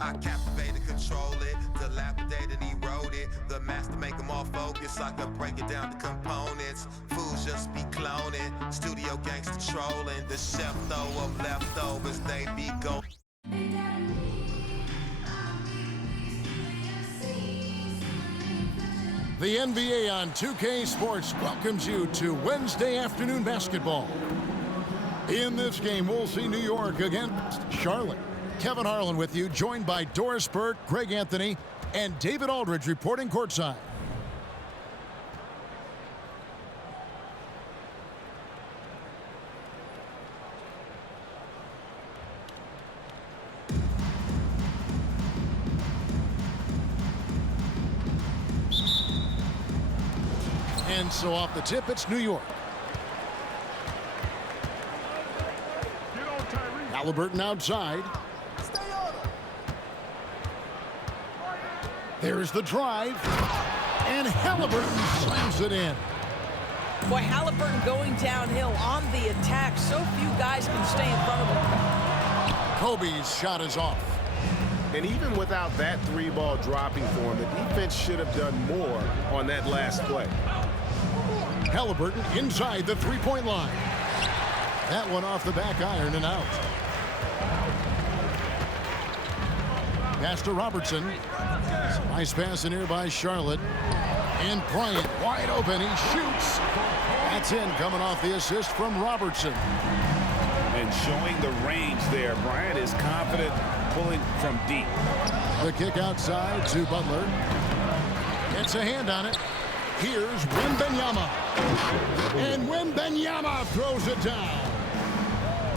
I captivated, control it, dilapidated, eroded. The master make them all focus. I can break it down to components. Fools just be cloning. Studio gangster trolling. The chef throw of leftovers, they be going. The NBA on 2K Sports welcomes you to Wednesday afternoon basketball. In this game, we'll see New York against Charlotte. Kevin Harlan with you, joined by Doris Burke, Greg Anthony, and David Aldridge reporting courtside. And so off the tip, it's New York. Haliburton outside. There's the drive. And Haliburton slams it in. Boy, Haliburton going downhill on the attack. So few guys can stay in front of him. Kobe's shot is off. And even without that three-ball dropping for him, the defense should have done more on that last play. Haliburton inside the three-point line. That one off the back iron and out. Pass to Robertson. Nice pass in here by Charlotte. And Bryant wide open. He shoots. That's in, coming off the assist from Robertson. And showing the range there. Bryant is confident pulling from deep. The kick outside to Butler. Gets a hand on it. Here's Wembanyama. And Wembanyama throws it down.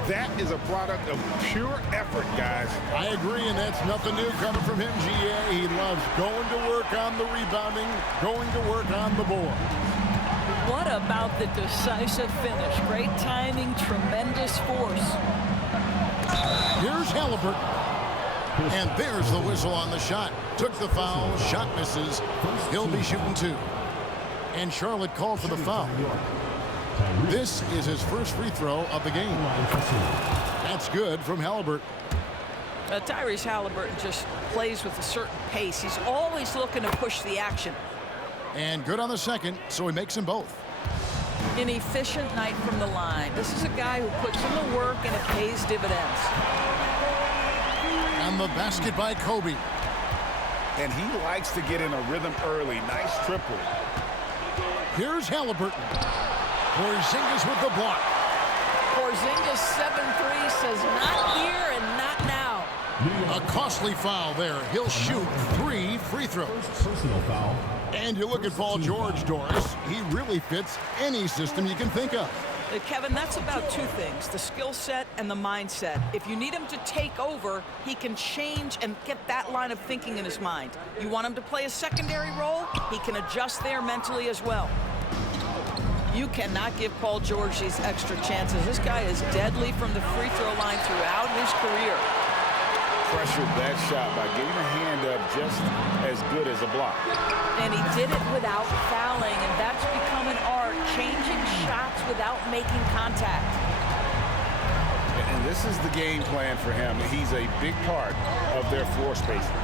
That is a product of pure effort, guys. I agree, and that's nothing new coming from him, GA. He loves going to work on the rebounding, going to work on the board. What about the decisive finish? Great timing, tremendous force. Here's Haliburton. And there's the whistle on the shot. Took the foul, shot misses. He'll be shooting two. And Charlotte called for the foul. This is his first free throw of the game. That's good from Haliburton. Tyrese Haliburton just plays with a certain pace. He's always looking to push the action. And good on the second, so he makes them both. An efficient night from the line. This is a guy who puts in the work and it pays dividends. And the basket by Kobe. And he likes to get in a rhythm early. Nice triple. Here's Haliburton. Porzingis with the block. Porzingis 7-3 says not here and not now. A costly foul there. He'll shoot 3 free throws. Personal foul. And you look at Paul George, Doris. He really fits any system you can think of. Kevin, that's about two things, the skill set and the mindset. If you need him to take over, he can change and get that line of thinking in his mind. You want him to play a secondary role, he can adjust there mentally as well. You cannot give Paul George these extra chances. This guy is deadly from the free throw line throughout his career. Pressured that shot by getting a hand up just as good as a block. And he did it without fouling, and that's become an art, changing shots without making contact. And this is the game plan for him. He's a big part of their floor spacing.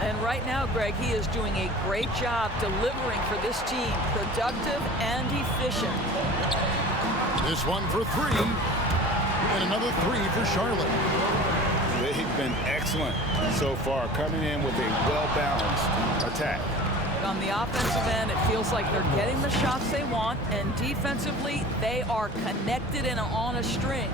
And right now, Greg, he is doing a great job delivering for this team, productive and efficient. This one for 3, and another 3 for Charlotte. They've been excellent so far, coming in with a well-balanced attack. On the offensive end, it feels like they're getting the shots they want, and defensively, they are connected and on a string.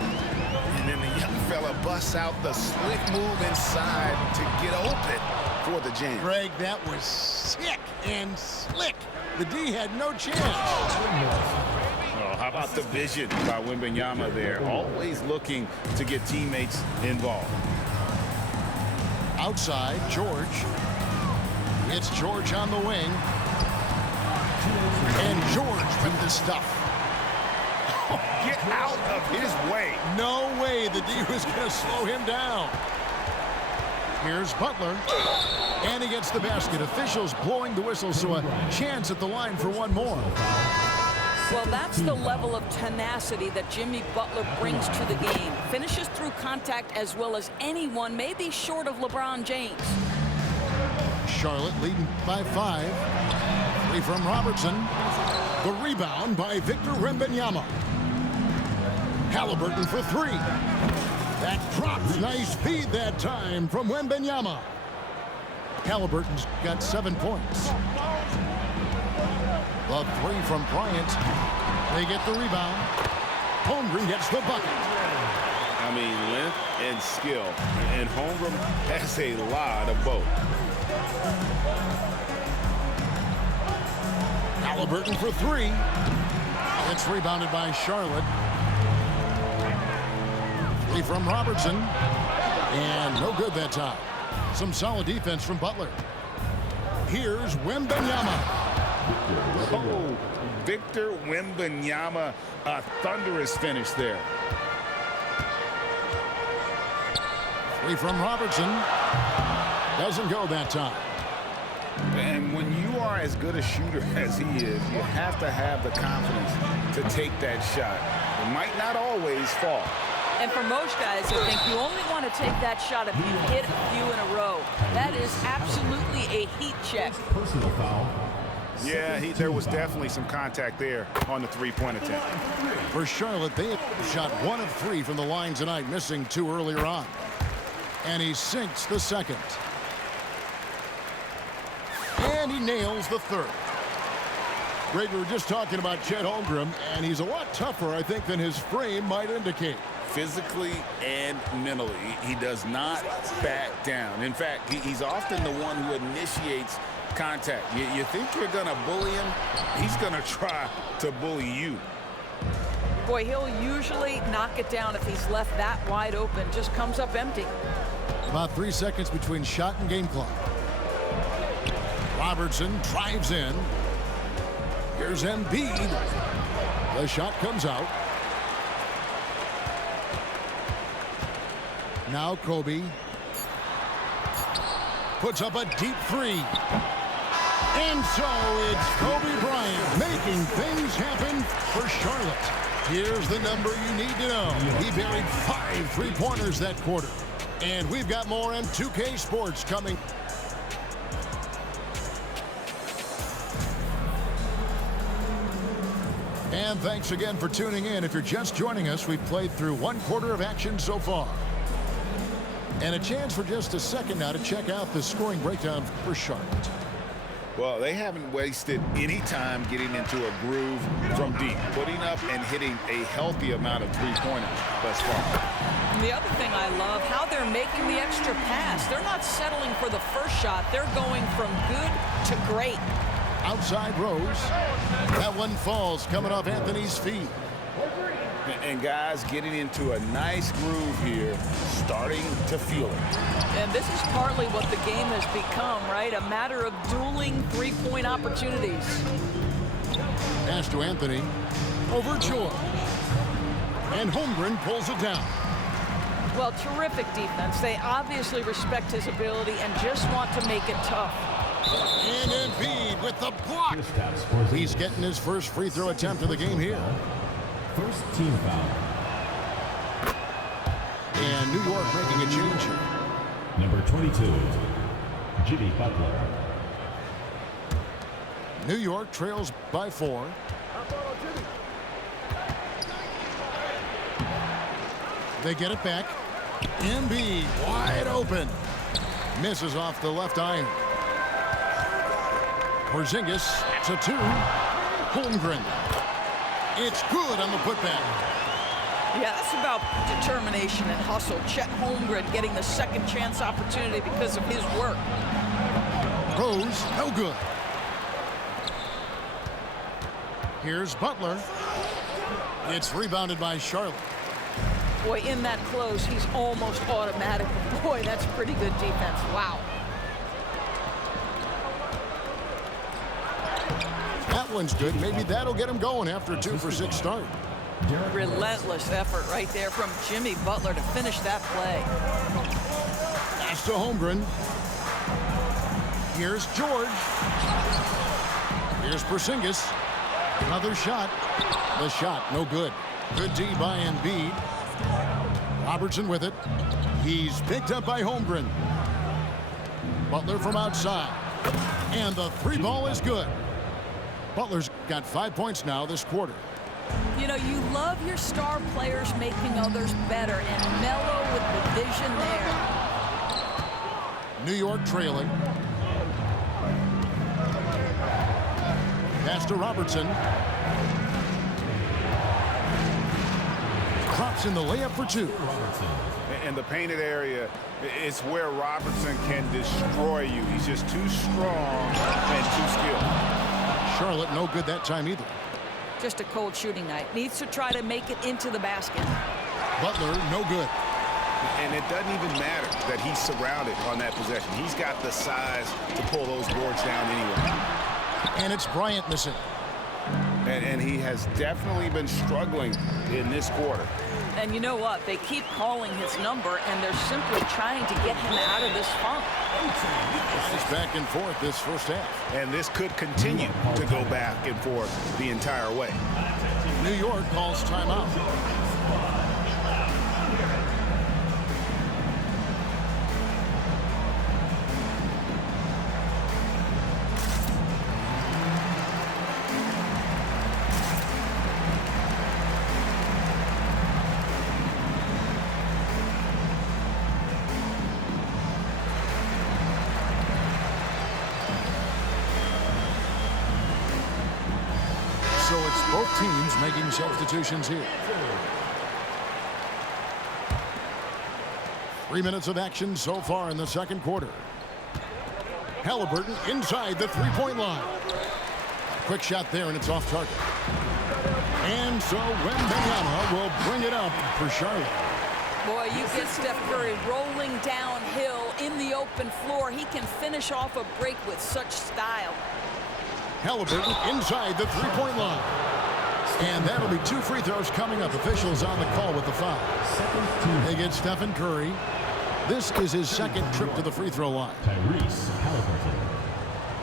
And then the young fella busts out the slick move inside to get open for the jam. Greg, that was sick and slick. The D had no chance. Oh, how about the vision by Wembanyama there? Always looking to get teammates involved. Outside, George. It's George on the wing. And George with the stuff. Get out of his way. No way the D was going to slow him down. Here's Butler. And he gets the basket. Officials blowing the whistle, so a chance at the line for one more. Well, that's the level of tenacity that Jimmy Butler brings to the game. Finishes through contact as well as anyone, maybe short of LeBron James. Charlotte leading by 5. 3 from Robertson. The rebound by Victor Wembanyama. Halliburton for 3. That drops. Nice feed that time from Wembanyama. Halliburton's got 7 points. The 3 from Bryant. They get the rebound. Holmgren gets the bucket. I mean, length and skill. And Holmgren has a lot of both. Halliburton for 3. It's rebounded by Charlotte. 3 from Robertson. And no good that time. Some solid defense from Butler. Here's Wembanyama. Oh, Victor Wembanyama, a thunderous finish there. 3 from Robertson. Doesn't go that time. And when you are as good a shooter as he is, you have to have the confidence to take that shot. It might not always fall. And for most guys, I think you only want to take that shot if you hit a few in a row. That is absolutely a heat check. Personal foul. Yeah, there was definitely some contact there on the three-point attempt. For Charlotte, they have shot 1 of 3 from the line tonight, missing 2 earlier on. And he sinks the second. And he nails the third. Greg, we were just talking about Chet Holmgren, and he's a lot tougher, I think, than his frame might indicate. Physically and mentally, he does not back down. In fact, he's often the one who initiates contact. You think you're going to bully him? He's going to try to bully you. Boy, he'll usually knock it down if he's left that wide open. Just comes up empty. About 3 seconds between shot and game clock. Robertson drives in. Here's Embiid. The shot comes out. Now Kobe puts up a deep 3. And so it's Kobe Bryant making things happen for Charlotte. Here's the number you need to know. He buried 5 3-pointers that quarter. And we've got more on 2K Sports coming. And thanks again for tuning in. If you're just joining us, we've played through 1 quarter of action so far. And a chance for just a second now to check out the scoring breakdown for Charlotte. Well, they haven't wasted any time getting into a groove from deep, putting up and hitting a healthy amount of three-pointers thus far. And the other thing I love, how they're making the extra pass. They're not settling for the first shot. They're going from good to great. Outside Rose. That one falls coming off Anthony's feet. And guys getting into a nice groove here, starting to feel it. And this is partly what the game has become, right? A matter of dueling three-point opportunities. Pass to Anthony. Over George. And Holmgren pulls it down. Well, terrific defense. They obviously respect his ability and just want to make it tough. And Embiid with the block. He's getting his first free throw attempt of the game here. First team foul. And New York making a change here. Number 22, Jimmy Butler. New York trails by 4. They get it back. Embiid wide open. Misses off the left iron. Porzingis to 2. Holmgren. It's good on the putback. Yeah, that's about determination and hustle. Chet Holmgren getting the second chance opportunity because of his work. Rose, no good. Here's Butler. It's rebounded by Charlotte. Boy, in that close, he's almost automatic. Boy, that's pretty good defense. Wow. That one's good. Maybe that'll get him going after a 2-for-6 start. Relentless effort right there from Jimmy Butler to finish that play. Pass to Holmgren. Here's George. Here's Porzingis. Another shot. The shot, no good. Good D by Embiid. Robertson with it. He's picked up by Holmgren. Butler from outside. And the three ball is good. Butler's got 5 points now this quarter. You know, you love your star players making others better, and Melo with the vision there. New York trailing. Pass to Robertson. Drops in the layup for two. In the painted area, it's where Robertson can destroy you. He's just too strong and too skilled. Charlotte no good that time either. Just a cold shooting night. Needs to try to make it into the basket. Butler no good. And it doesn't even matter that he's surrounded on that possession. He's got the size to pull those boards down anyway. And it's Bryant missing. And he has definitely been struggling in this quarter. And you know what? They keep calling his number, and they're simply trying to get him out of this funk. It's back and forth this first half. And this could continue to go back and forth the entire way. New York calls timeout. So it's both teams making substitutions here. 3 minutes of action so far in the second quarter. Halliburton inside the three-point line. Quick shot there, and it's off target. And so Wembanyama will bring it up for Charlotte. Boy, you get Steph Curry rolling downhill in the open floor. He can finish off a break with such style. Halliburton inside the three-point line. And that'll be 2 free throws coming up. Officials on the call with the foul. They get Stephen Curry. This is his second trip to the free throw line. Tyrese Halliburton.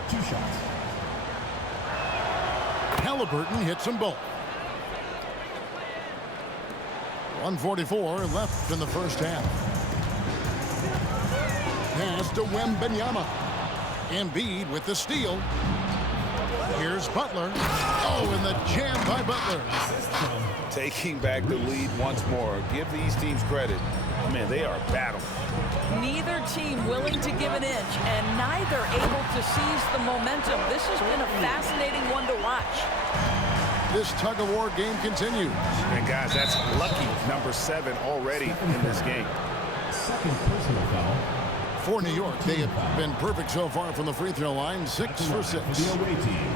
2 shots. Halliburton hits them both. 1:44 left in the first half. Pass to Wembanyama. Embiid with the steal. Here's Butler. Oh, and the jam by Butler. Taking back the lead once more. Give these teams credit. Man, they are battling. Neither team willing to give an inch, and neither able to seize the momentum. This has been a fascinating one to watch. This tug-of-war game continues. And guys, that's lucky number 7 already in this game. Second personal foul. For New York, they have been perfect so far from the free throw line. 6 for 6. The away team.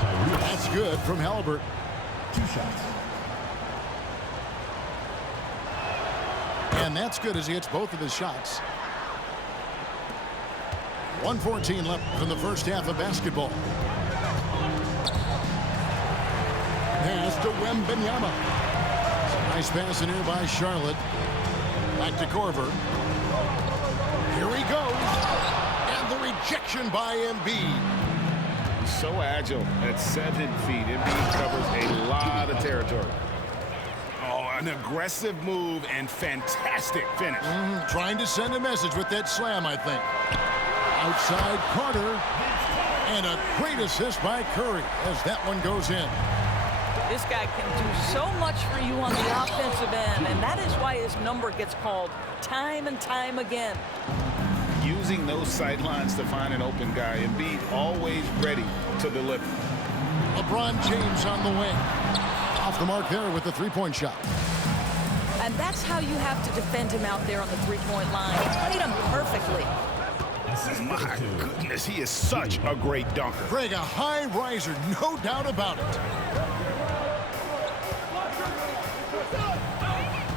Tyrese. That's good from Halliburton. 2 shots. And that's good as he hits both of his shots. 1:14 left in the first half of basketball. Pass to Wembanyama. Nice pass in here by Charlotte. Back to Korver. Here he goes. And the rejection by Embiid. So agile at 7 feet. Embiid covers a lot of territory. Oh, an aggressive move and fantastic finish. Trying to send a message with that slam, I think. Outside Carter. And a great assist by Curry as that one goes in. This guy can do so much for you on the offensive end, and that is why his number gets called time and time again. Using those sight lines to find an open guy. Embiid always ready to deliver. LeBron James on the wing. Off the mark there with the three-point shot. And that's how you have to defend him out there on the three-point line. He played him perfectly. My goodness, he is such a great dunker. Greg, a high riser, no doubt about it.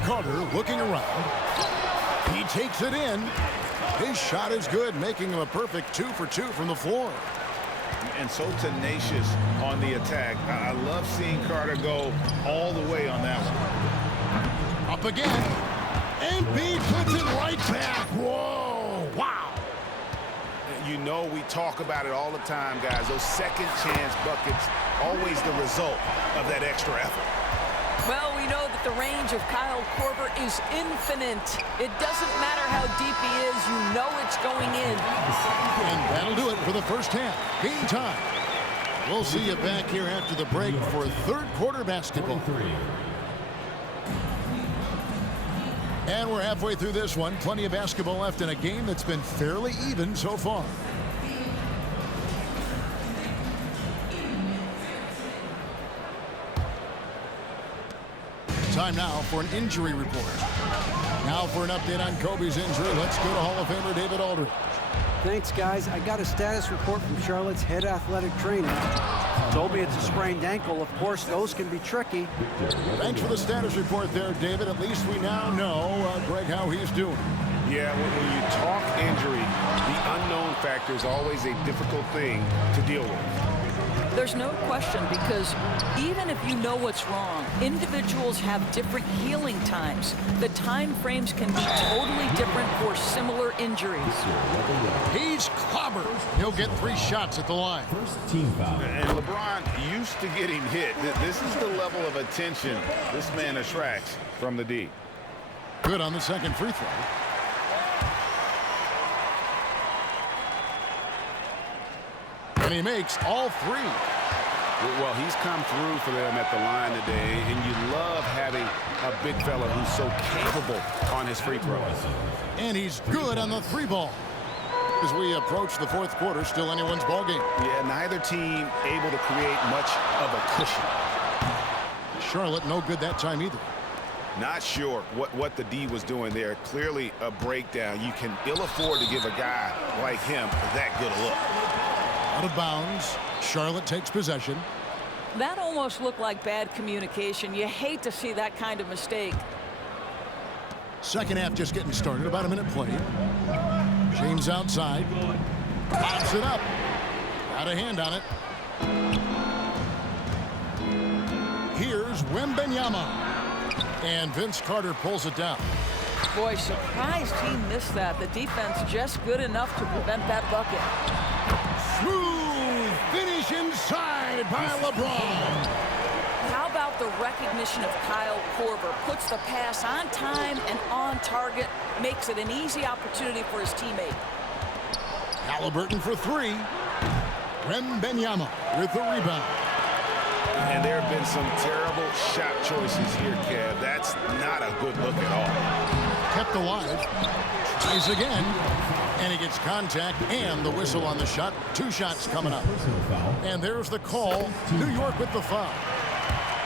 Carter looking around. He takes it in. His shot is good, making him a perfect 2 for 2 from the floor. And so tenacious on the attack. I love seeing Carter go all the way on that one. Up again. Embiid puts it right back. Whoa, wow. You know we talk about it all the time, guys. Those second chance buckets always the result of that extra effort. Well, we know that the range of Kyle Korver is infinite. It doesn't matter how deep he is, you know it's going in. And that'll do it for the first half. Game time. We'll see you back here after the break for third quarter basketball. And we're halfway through this one. Plenty of basketball left in a game that's been fairly even so far. Time now for an injury report. Now for an update on Kobe's injury, let's go to Hall of Famer David Aldridge. Thanks, guys. I got a status report from Charlotte's head athletic trainer. Told me it's a sprained ankle. Of course, those can be tricky. Thanks for the status report there, David. At least we now know, Greg, how he's doing. Yeah, when you talk injury, the unknown factor is always a difficult thing to deal with. There's no question, because even if you know what's wrong, individuals have different healing times. The time frames can be totally different for similar injuries. He's clobbered. He'll get 3 shots at the line. First team foul. And LeBron used to getting hit. This is the level of attention this man attracts from the D. Good on the second free throw. And he makes all 3. Well, he's come through for them at the line today, and you love having a big fella who's so capable on his free throws. And he's good on the 3-ball. As we approach the fourth quarter, still anyone's ball game. Yeah, neither team able to create much of a cushion. Charlotte no good that time either. Not sure what the D was doing there. Clearly a breakdown. You can ill afford to give a guy like him that good a look. Out of bounds. Charlotte takes possession. That almost looked like bad communication. You hate to see that kind of mistake. Second half just getting started. About a minute played. James outside. Pops it up. Got a hand on it. Here's Wembanyama. And Vince Carter pulls it down. Boy, surprised he missed that. The defense just good enough to prevent that bucket. Smooth finish inside by LeBron. How about the recognition of Kyle Korver? Puts the pass on time and on target. Makes it an easy opportunity for his teammate. Halliburton for 3. Wembanyama with the rebound. And there have been some terrible shot choices here, Kev. That's not a good look at all. Kept alive. Tries again. And he gets contact and the whistle on the shot. 2 shots coming up. And there's the call. New York with the foul.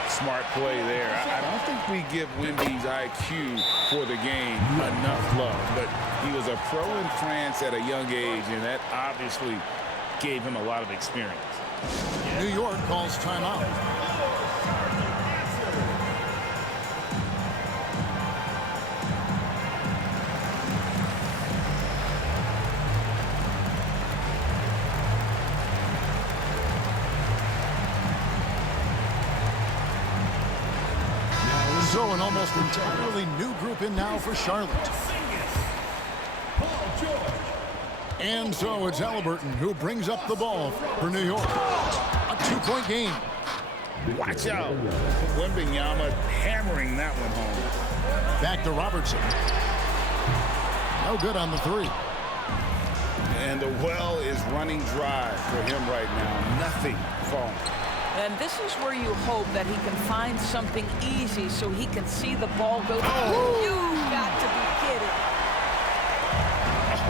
Smart play there. I don't think we give Wemby's IQ for the game enough love. But he was a pro in France at a young age, and that obviously gave him a lot of experience. New York calls timeout. So an almost entirely new group in now for Charlotte. And so it's Halliburton who brings up the ball for New York. A 2-point game. Watch out. Wembanyama hammering that one home. Back to Robertson. No good on the 3. And the well is running dry for him right now. Nothing falling. And this is where you hope that he can find something easy so he can see the ball go. Oh, you got to be kidding.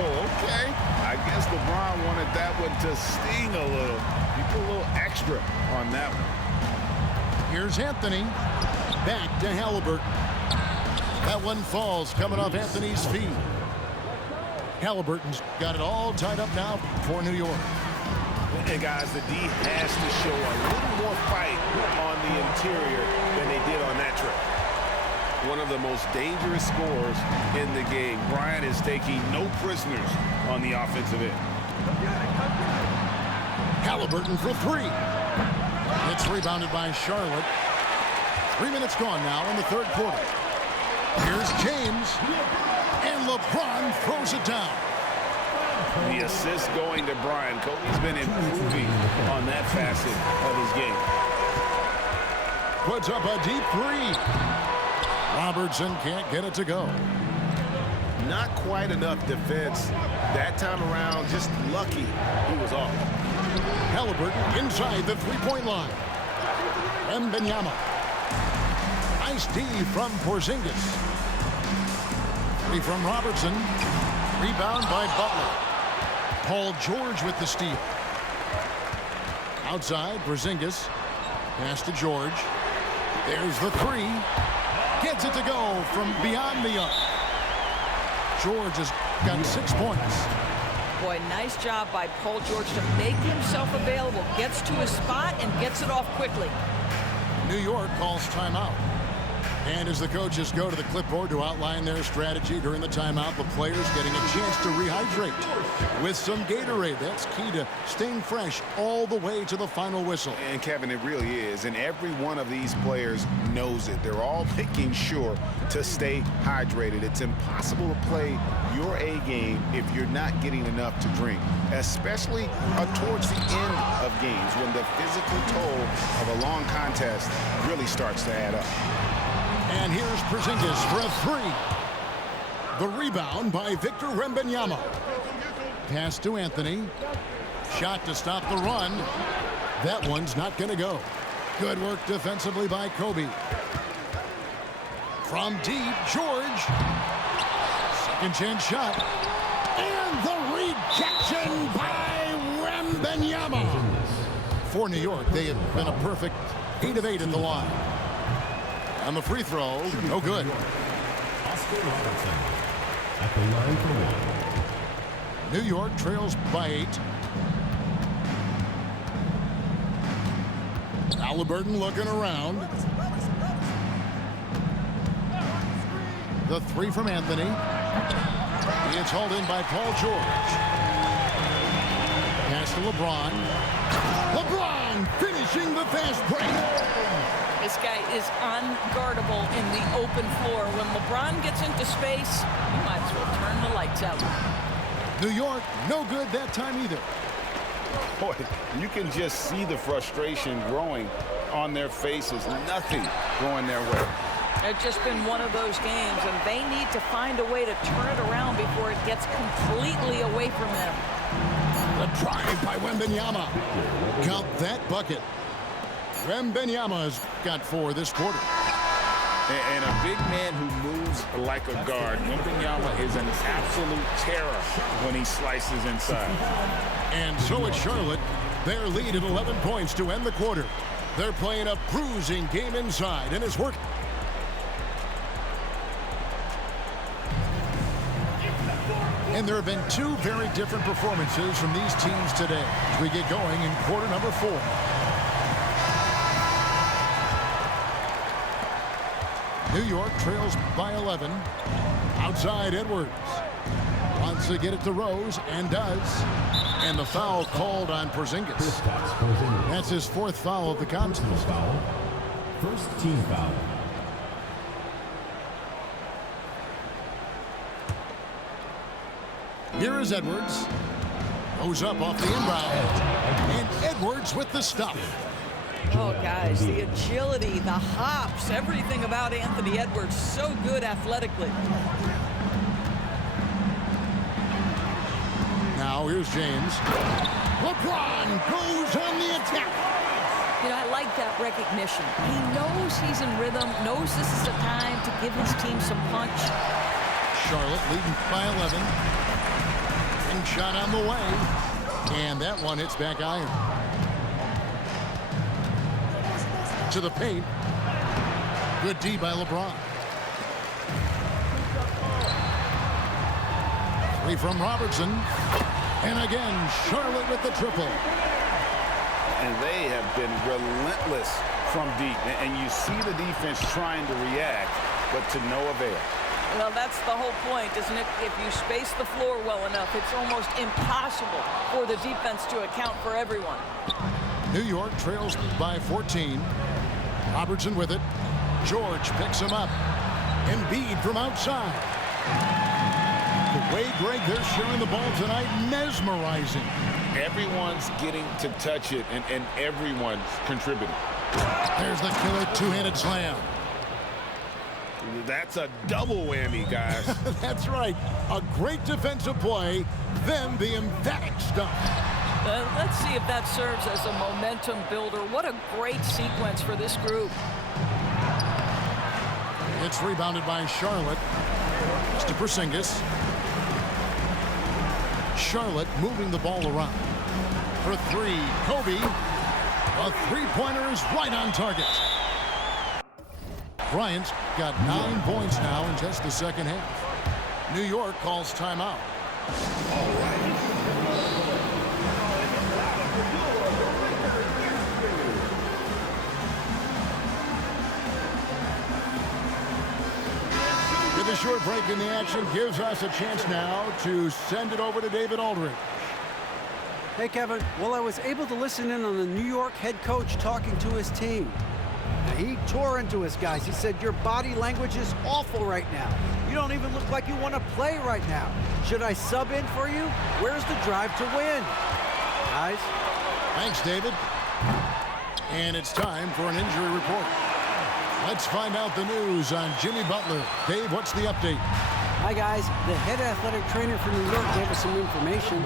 Oh, okay. I guess LeBron wanted that one to sting a little. He put a little extra on that one. Here's Anthony. Back to Halliburton. That one falls coming off Anthony's feet. Halliburton's got it all tied up now for New York. And guys, the D has to show a little more fight on the interior than they did on that trip. One of the most dangerous scorers in the game. Bryant is taking no prisoners on the offensive end. Halliburton for 3. It's rebounded by Charlotte. 3 minutes gone now in the third quarter. Here's James. And LeBron throws it down. The assist going to Bryant. Kobe's been improving on that facet of his game. Puts up a deep three. Robertson can't get it to go. Not quite enough defense that time around. Just lucky he was off. Halliburton inside the three-point line. Wembanyama. Nice D from Porzingis. Three from Robertson. Rebound by Butler. Paul George with the steal. Outside, Porzingis. Pass to George. There's the three. Gets it to go from beyond the arc. George has got 6 points. Boy, nice job by Paul George to make himself available. Gets to his spot and gets it off quickly. New York calls timeout. And as the coaches go to the clipboard to outline their strategy during the timeout, the players getting a chance to rehydrate with some Gatorade. That's key to staying fresh all the way to the final whistle. And Kevin, it really is. And every one of these players knows it. They're all making sure to stay hydrated. It's impossible to play your A game if you're not getting enough to drink, especially towards the end of games when the physical toll of a long contest really starts to add up. And here's Porzingis for a three. The rebound by Victor Wembanyama. Pass to Anthony. Shot to stop the run. That one's not going to go. Good work defensively by Kobe. From deep, George. Second chance shot. And the rejection by Wembanyama. For New York, they have been a perfect 8 of 8 at the line. On the free throw, no good. Oscar Robertson at the line for one. New York trails by 8. Halliburton looking around. The three from Anthony. It's hauled in by Paul George. Pass to LeBron. LeBron finishing the fast break. This guy is unguardable in the open floor. When LeBron gets into space, you might as well turn the lights out. New York, no good that time either. Boy, you can just see the frustration growing on their faces. Nothing going their way. It's just been one of those games, and they need to find a way to turn it around before it gets completely away from them. The drive by Wembanyama. Count that bucket. Wembanyama has got 4 this quarter. And a big man who moves like a guard. Wembanyama is an absolute terror when he slices inside. And so it's Charlotte. Their lead at 11 points to end the quarter. They're playing a bruising game inside, and it's working. And there have been 2 very different performances from these teams today as we get going in quarter number 4. New York trails by 11. Outside Edwards. Wants to get it to Rose, and does. And the foul called on Porzingis. That's his 4th foul of the contest. First team foul. Here is Edwards. Goes up off the inbound. And Edwards with the stuff. Oh, guys, the agility, the hops, everything about Anthony Edwards, so good athletically. Now here's James. LeBron goes on the attack. You know, I like that recognition. He knows he's in rhythm, knows this is the time to give his team some punch. Charlotte leading by 11. And shot on the way. And that one hits back iron. To the paint. Good D by LeBron. 3 from Robertson. And again, Charlotte with the triple. And they have been relentless from deep. And you see the defense trying to react, but to no avail. Well, that's the whole point, isn't it? If you space the floor well enough, it's almost impossible for the defense to account for everyone. New York trails by 14. Robertson with it. George picks him up. Embiid from outside. Wade Greg, they're sharing the ball tonight. Mesmerizing. Everyone's getting to touch it, and everyone's contributing. There's the killer two-handed slam. That's a double whammy, guys. That's right. A great defensive play, then the emphatic stuff. Let's see if that serves as a momentum builder. What a great sequence for this group. It's rebounded by Charlotte. It's to Porzingis. Charlotte moving the ball around. For three, Kobe. A three-pointer is right on target. Bryant's got 9 points now in just the second half. New York calls timeout. With a short break in the action gives us a chance now to send it over to David Aldridge. Hey, Kevin. Well, I was able to listen in on the New York head coach talking to his team. And he tore into his guys. He said, your body language is awful right now. You don't even look like you want to play right now. Should I sub in for you? Where's the drive to win? Guys? Thanks, David. And it's time for an injury report. Let's find out the news on Jimmy Butler. Dave, what's the update? Hi, guys. The head athletic trainer for New York gave us some information.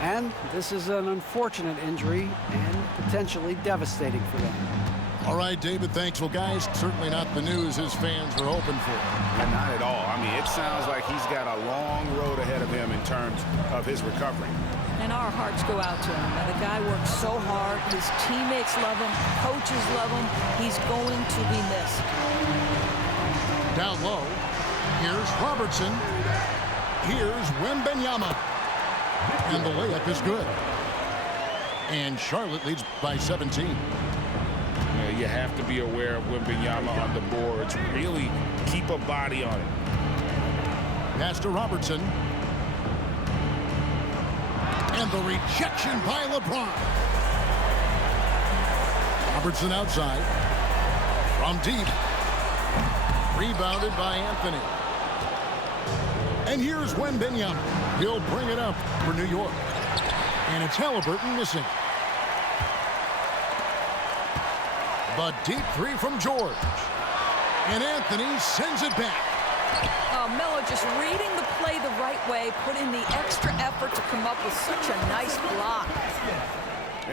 And this is an unfortunate injury and potentially devastating for them. All right, David, thanks. Well, guys, certainly not the news his fans were hoping for. Not at all. I mean, it sounds like he's got a long road ahead of him in terms of his recovery. And our hearts go out to him. Now, the guy works so hard. His teammates love him. Coaches love him. He's going to be missed. Down low, here's Robertson. Here's Wembanyama. And the layup is good. And Charlotte leads by 17. You have to be aware of Wembanyama on the boards. Really keep a body on it. Pass to Robertson. And the rejection by LeBron. Robertson outside. From deep. Rebounded by Anthony. And here's Wembanyama. He'll bring it up for New York. And it's Halliburton missing. The deep three from George. And Anthony sends it back. Melo just reading the play the right way, put in the extra effort to come up with such a nice block.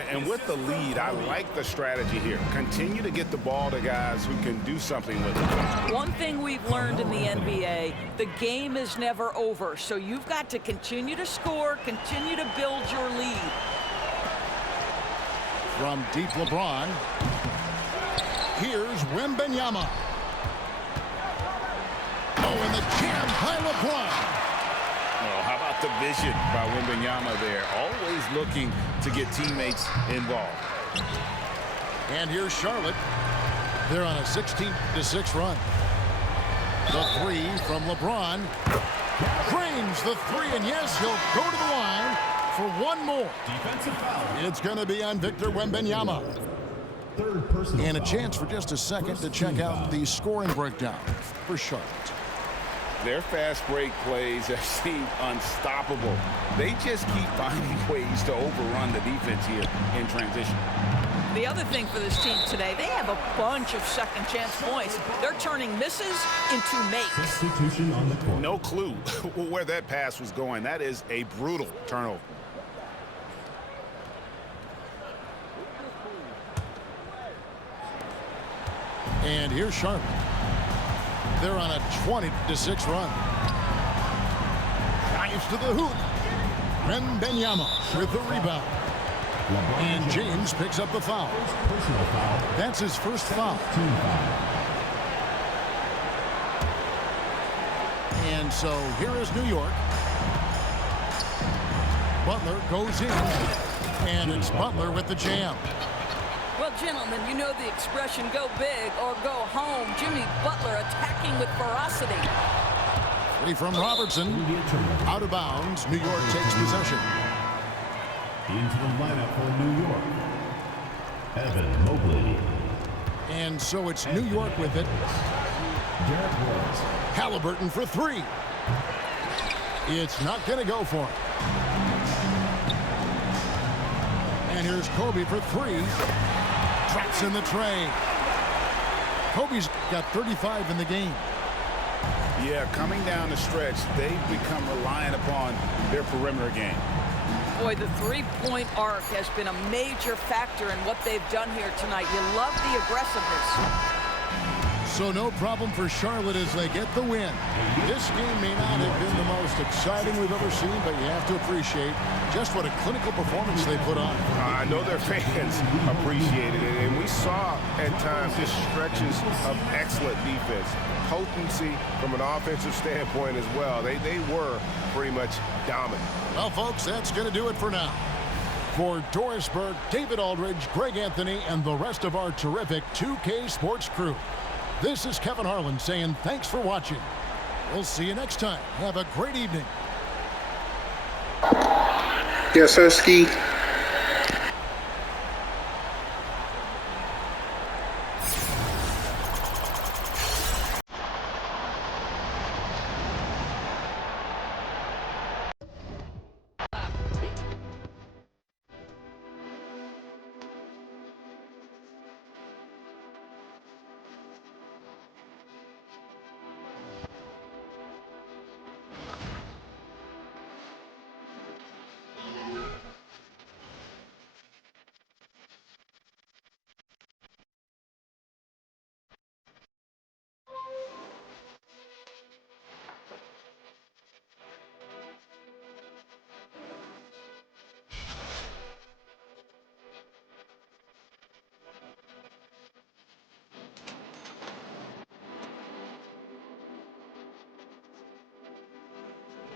And with the lead, I like the strategy here. Continue to get the ball to guys who can do something with it. One thing we've learned in the NBA, the game is never over. So you've got to continue to score, continue to build your lead. From deep LeBron. Here's Wembanyama. Oh, and the jam by LeBron. Oh, how about the vision by Wembanyama there? Always looking to get teammates involved. And here's Charlotte. They're on a 16-6 run. The three from LeBron. Drains the three, and yes, he'll go to the line for one more. Defensive foul. It's going to be on Victor Wembanyama. Third personal And a foul. chance for just a second to check out the scoring breakdown for Charlotte. Their fast break plays have seemed unstoppable. They just keep finding ways to overrun the defense here in transition. The other thing for this team today, they have a bunch of second chance points. They're turning misses into makes. Substitution on the court. No clue where that pass was going. That is a brutal turnover. And here's Charlotte. They're on a 20-6 run. Drives to the hoop. Wembanyama with the rebound. And James picks up the foul. Personal foul. That's his first foul. Team foul. And so here is New York. Butler goes in. And it's Butler with the jam. Well, gentlemen, you know the expression go big or go home. Jimmy Butler attacking with ferocity. Three from Robertson. Immediate turnover. Out of bounds. New York takes possession. Into the lineup for New York. Evan Mobley. And so it's New York with it. Derek Rose. Halliburton for three. It's not going to go for him. And here's Kobe for three. Drops in the tray. Kobe's got 35 in the game. Yeah, coming down the stretch, they've become reliant upon their perimeter game. Boy, the three-point arc has been a major factor in what they've done here tonight. You love the aggressiveness. So no problem for Charlotte as they get the win. This game may not have been the most exciting we've ever seen, but you have to appreciate just what a clinical performance they put on. I know their fans appreciated it, and we saw at times just stretches of excellent defense. Potency from an offensive standpoint as well. They were pretty much dominant. Well, folks, that's going to do it for now. For Doris Burke, David Aldridge, Greg Anthony, and the rest of our terrific 2K Sports crew, this is Kevin Harlan saying thanks for watching. We'll see you next time. Have a great evening. Yes, sir, Ski.